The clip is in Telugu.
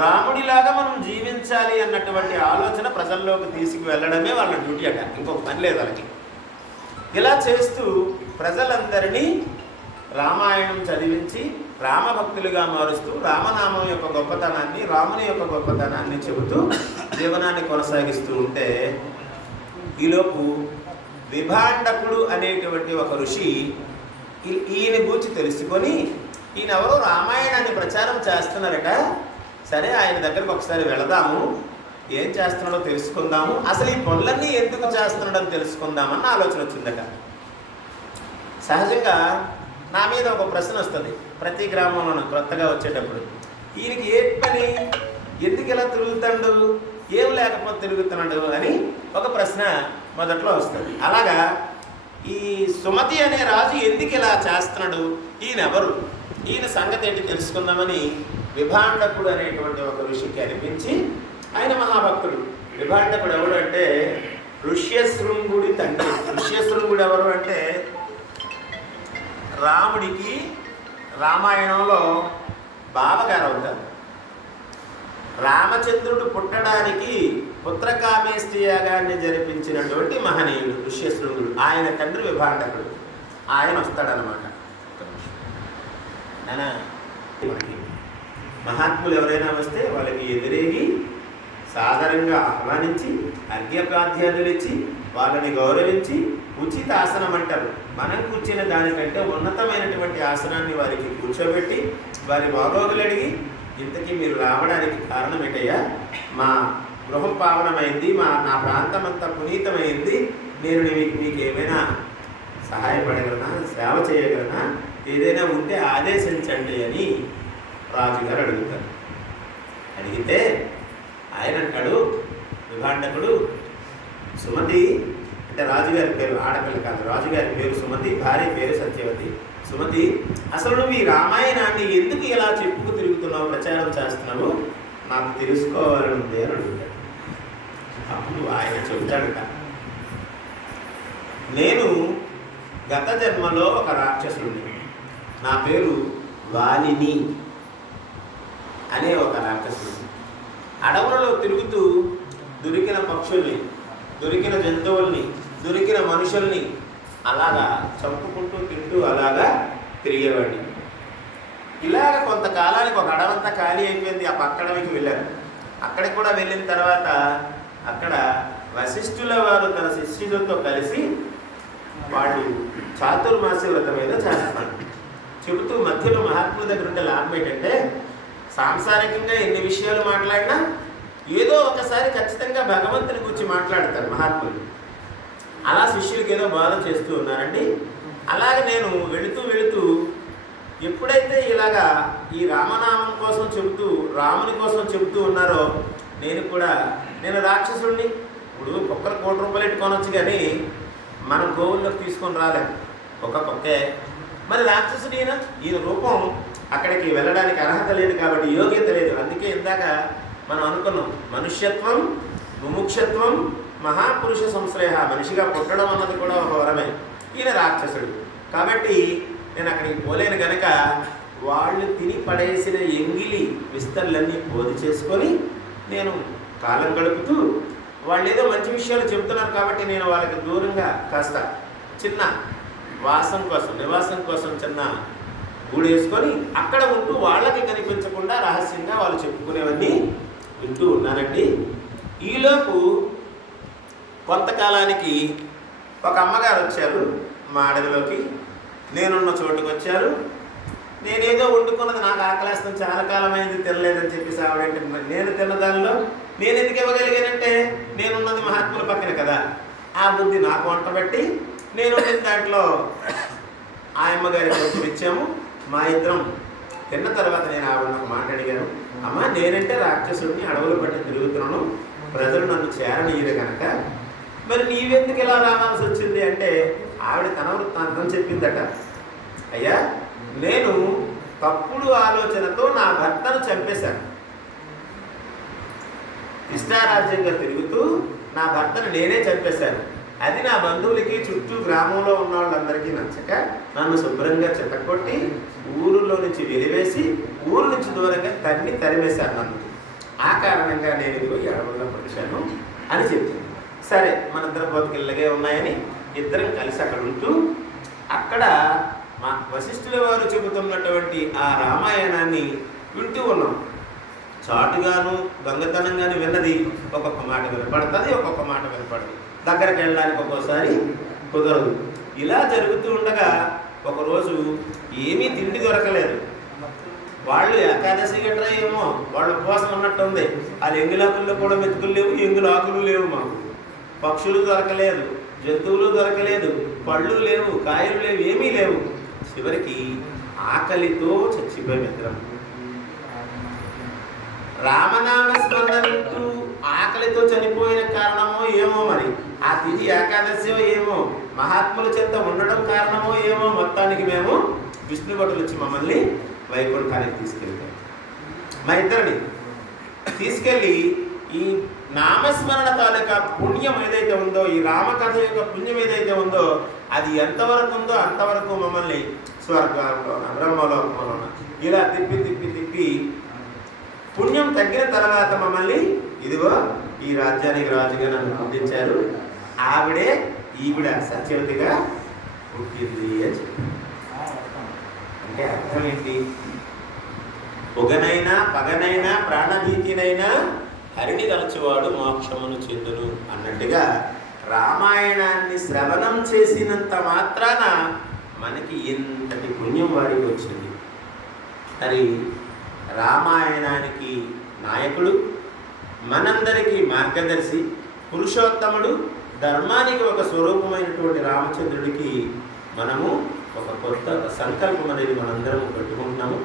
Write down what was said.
రాముడిలాగా మనం జీవించాలి అన్నటువంటి ఆలోచన ప్రజల్లోకి తీసుకువెళ్ళడమే వాళ్ళ డ్యూటీ అట. ఇంకొక పని లేదు వాళ్ళకి. ఇలా చేస్తూ ప్రజలందరినీ రామాయణం చదివించి రామభక్తులుగా మారుస్తూ రామనామం యొక్క గొప్పతనాన్ని, రాముని యొక్క గొప్పతనాన్ని చెబుతూ జీవనాన్ని కొనసాగిస్తూ ఉంటే ఈలోపు విభాండకుడు అనేటువంటి ఒక ఋషి ఈయన గూర్చి తెలుసుకొని ఈయన ఎవరో రామాయణాన్ని ప్రచారం చేస్తున్నారట. సరే ఆయన దగ్గరకు ఒకసారి వెళదాము, ఏం చేస్తున్నాడో తెలుసుకుందాము, అసలు ఈ పనులన్నీ ఎందుకు చేస్తున్నాడని తెలుసుకుందామన్న ఆలోచన వచ్చిందట. సహజంగా నా మీద ఒక ప్రశ్న వస్తుంది ప్రతి గ్రామంలోనూ కొత్తగా వచ్చేటప్పుడు, ఈయనకి ఏ పని, ఎందుకు ఇలా తిరుగుతాడు, ఏం లేకపోతే తిరుగుతున్నాడు అని ఒక ప్రశ్న మొదట్లో వస్తుంది. అలాగా ఈ సుమతి అనే రాజు ఎందుకు ఇలా చేస్తున్నాడు, ఈయన ఎవరు, ఈయన సంగతి ఏంటి తెలుసుకుందామని విభాండకుడు అనేటువంటి ఒక ఋషికి అనిపించి, ఆయన మహాభక్తుడు. విభాండకుడు ఎవడు అంటే ఋష్యశృంగుడి తండ్రి. ఋష్యశృంగుడు ఎవరు అంటే రాముడికి రామాయణంలో బావగారు అవుతారు. రామచంద్రుడు పుట్టడానికి పుత్రకామేష్టి యాగాన్ని జరిపించినటువంటి మహనీయుడు ఋష్యశృంగుడు. ఆయన తండ్రి విభాండకుడు. ఆయన వస్తాడనమాట. మహాత్ములు ఎవరైనా వస్తే వాళ్ళకి ఎదురేగి సాధారణంగా ఆహ్వానించి అర్ఘ్యప్రాధ్యాయులు ఇచ్చి వాళ్ళని గౌరవించి ఉచిత ఆసనం అంటారు. మనం కూర్చున్న దానికంటే ఉన్నతమైనటువంటి ఆసనాన్ని వారికి కూర్చోబెట్టి వారి బాగోగులు అడిగి, ఇంతకీ మీరు రావడానికి కారణం ఏంటయ్యా, మా గృహం పావనమైంది, నా ప్రాంతం అంతా పునీతమైంది, నేను మీకు ఏమైనా సహాయపడగలనా, సేవ చేయగలనా, ఏదైనా ఉంటే ఆదేశించండి అని రాజుగారు అడుగుతారు. అడిగితే ఆయన అంటాడు విభాండకుడు, సుమతి అంటే రాజుగారి పేరు, ఆడపిల్ల కాదు, రాజుగారి పేరు సుమతి, భార్య పేరు సత్యవతి. సుమతి, అసలు నువ్వు ఈ రామాయణాన్ని ఎందుకు ఇలా చెప్పుకు తిరుగుతున్నావు, ప్రచారం చేస్తున్నావు, నాకు తెలుసుకోవాలని ఉంది అని అడుగుతాడు. అప్పుడు ఆయన చెబుతాడట, నేను గత జన్మలో ఒక రాక్షసుడిని, నా పేరు వాలిని అనే ఒక రాక్షసుడు. అడవులలో తిరుగుతూ దొరికిన పక్షుల్ని, దొరికిన జంతువుల్ని, దొరికిన మనుషుల్ని అలాగా చంపుకుంటూ తింటూ అలాగా తిరిగేవాడిని. ఇలాగ కొంతకాలానికి ఒక అడవంతా ఖాళీ అయిపోయింది. ఆ పక్కడవికి వెళ్ళారు. అక్కడికి కూడా వెళ్ళిన తర్వాత అక్కడ వశిష్ఠుల వారు తన శిష్యులతో కలిసి వాళ్ళు చాతుర్మాస్య వ్రతం మీద చేస్తున్నారు. చెబుతూ మధ్యలో మహాత్ముల దగ్గర ఉంటే లాభం ఏంటంటే, సాంసారికంగా ఎన్ని విషయాలు మాట్లాడినా ఏదో ఒకసారి ఖచ్చితంగా భగవంతుని గురించి మాట్లాడతారు మహాత్ములు. అలా శిష్యులకి ఏదో బాధ చేస్తూ ఉన్నారండి. అలాగే నేను వెళుతూ ఎప్పుడైతే ఇలాగా ఈ రామనామం కోసం చెబుతూ, రాముని కోసం చెబుతూ ఉన్నారో, నేను రాక్షసుడిని, ఇప్పుడు కుక్కలు ₹1,00,00,000 పెట్టుకోనొచ్చు కానీ మనం గోవుల్లోకి తీసుకొని రాలేము, కుక్కే. మరి రాక్షసుడు ఈయన రూపం అక్కడికి వెళ్ళడానికి అర్హత లేదు కాబట్టి, యోగ్యత లేదు. అందుకే ఇందాక మనం అనుకున్నాం, మనుష్యత్వం, ముముక్షత్వం, మహాపురుష సంశ్రయ, మనిషిగా పుట్టడం అన్నది కూడా ఒక వరమే. ఈయన రాక్షసుడు కాబట్టి నేను అక్కడికి పోలేను గనక వాళ్ళు తిని పడేసిన ఎంగిలి విస్తర్లన్నీ పోది చేసుకొని నేను కాలం గడుపుతూ, వాళ్ళు ఏదో మంచి విషయాలు చెబుతున్నారు కాబట్టి నేను వాళ్ళకి దూరంగా కాస్త చిన్న నివాసం కోసం చిన్న గూడు వేసుకొని అక్కడ ఉంటూ వాళ్ళకి కనిపించకుండా రహస్యంగా వాళ్ళు చెప్పుకునేవన్నీ వింటూ ఉన్నానండి. ఈలోపు కొంతకాలానికి ఒక అమ్మగారు వచ్చారు మా అడవిలోకి. నేనున్న చోటుకు వచ్చారు. నేనేదో వండుకున్నది, నాకు ఆకలేస్తాను, చాలా కాలమైంది తినలేదని చెప్పేసి ఆవిడంటే, నేను తిన్నదానిలో నేను ఎందుకు ఇవ్వగలిగానంటే నేనున్నది మహాత్ముల పక్కన కదా, ఆ బుద్ధి నాకు వంట పెట్టి నేను దాంట్లో ఆ అమ్మగారి కొంచెం ఇచ్చాము. మా ఇద్దరం తిన్న తర్వాత నేను ఆవిడ నాకు మాట అడిగాను, అమ్మ నేనంటే రాక్షసుడిని, అడవులు పట్టి తిరుగుతున్నాను, ప్రజలు నన్ను చేరనీయరు కనుక మరి నీవెందుకు ఇలా రావాల్సి వచ్చింది అంటే, ఆవిడ తన వృత్తాంతం చెప్పిందట. అయ్యా, నేను తప్పుడు ఆలోచనతో నా భర్తను చంపేశాను. ఇష్టారాజ్యంగా తిరుగుతూ నా భర్తను నేనే చంపేశాను. అది నా బంధువులకి, చుట్టూ గ్రామంలో ఉన్న వాళ్ళందరికీ నచ్చక నన్ను శుభ్రంగా చెత్తకొట్టి ఊరిలో నుంచి వెలివేసి ఊరు నుంచి దూరంగా తరిమేశారు నన్ను. ఆ కారణంగా నేను ఇదిగో ఈ అడవుల్లో వచ్చాను అని చెప్పింది. సరే మనిద్దరం బతుకిళ్ళగే ఉన్నాయని ఇద్దరం కలిసి అక్కడ ఉంటూ అక్కడ మా వశిష్ఠుల వారు చెబుతున్నటువంటి ఆ రామాయణాన్ని వింటూ ఉన్నాం. చాటుగాను దొంగతనంగాను విన్నది ఒక్కొక్క మాట వినపడుతుంది, ఒక్కొక్క మాట వినపడుతుంది. దగ్గరికి వెళ్ళడానికి ఒక్కోసారి కుదరదు. ఇలా జరుగుతూ ఉండగా ఒకరోజు ఏమీ తిండి దొరకలేదు. వాళ్ళు ఏకాదశి గట్రా ఏమో వాళ్ళ ఉపవాసం ఉన్నట్టు ఉంది. ఆ ఎంగులాకుల్లో కూడా మెతుకులు లేవు, ఎంగుల ఆకులు లేవు. మాకు పక్షులు దొరకలేదు, జంతువులు దొరకలేదు, పళ్ళు లేవు, కాయలు లేవు, ఏమీ లేవు. చివరికి ఆకలితో చచ్చిపోయాం ఇద్దరం. రామనామ స్మరణకు ఆకలితో చనిపోయిన కారణమో ఏమో, మరి ఆ తిథి ఏకాదశి ఏమో, మహాత్ముల చెంత ఉండడం కారణమో ఏమో, మొత్తానికి మేము విష్ణు భటులు వచ్చి మమ్మల్ని వైకుంఠానికి తీసుకెళ్తాం. మా ఇద్దరిని తీసుకెళ్ళి ఈ నామస్మరణ తాలూకా పుణ్యం ఏదైతే ఉందో, ఈ రామకథ యొక్క పుణ్యం ఏదైతే ఉందో, అది ఎంతవరకు ఉందో అంతవరకు మమ్మల్ని స్వర్గంలోన బ్రహ్మలోకంలోన ఇలా తిప్పి తిప్పి తిప్పి పుణ్యం తగ్గిన తర్వాత మమ్మల్ని ఇదిగో ఈ రాజ్యానికి రాజుగా నన్ను పంపించారు. ఈవిడ సత్యవతిగా పుట్టింది అని చెప్పి. అంటే అర్థం ఏంటి? పొగనైనా పగనైనా ప్రాణభీతినైనా హరిని తలచువాడు మోక్షమును చెందును అన్నట్టుగా రామాయణాన్ని శ్రవణం చేసినంత మాత్రాన మనకి ఎంతటి పుణ్యం వారికి వచ్చింది. మరి రామాయణానికి నాయకుడు, మనందరికీ మార్గదర్శి, పురుషోత్తముడు, ధర్మానికి ఒక స్వరూపమైనటువంటి రామచంద్రుడికి మనము ఒక కొత్త సంకల్పం అనేది మనందరం పెట్టుకుంటున్నాము.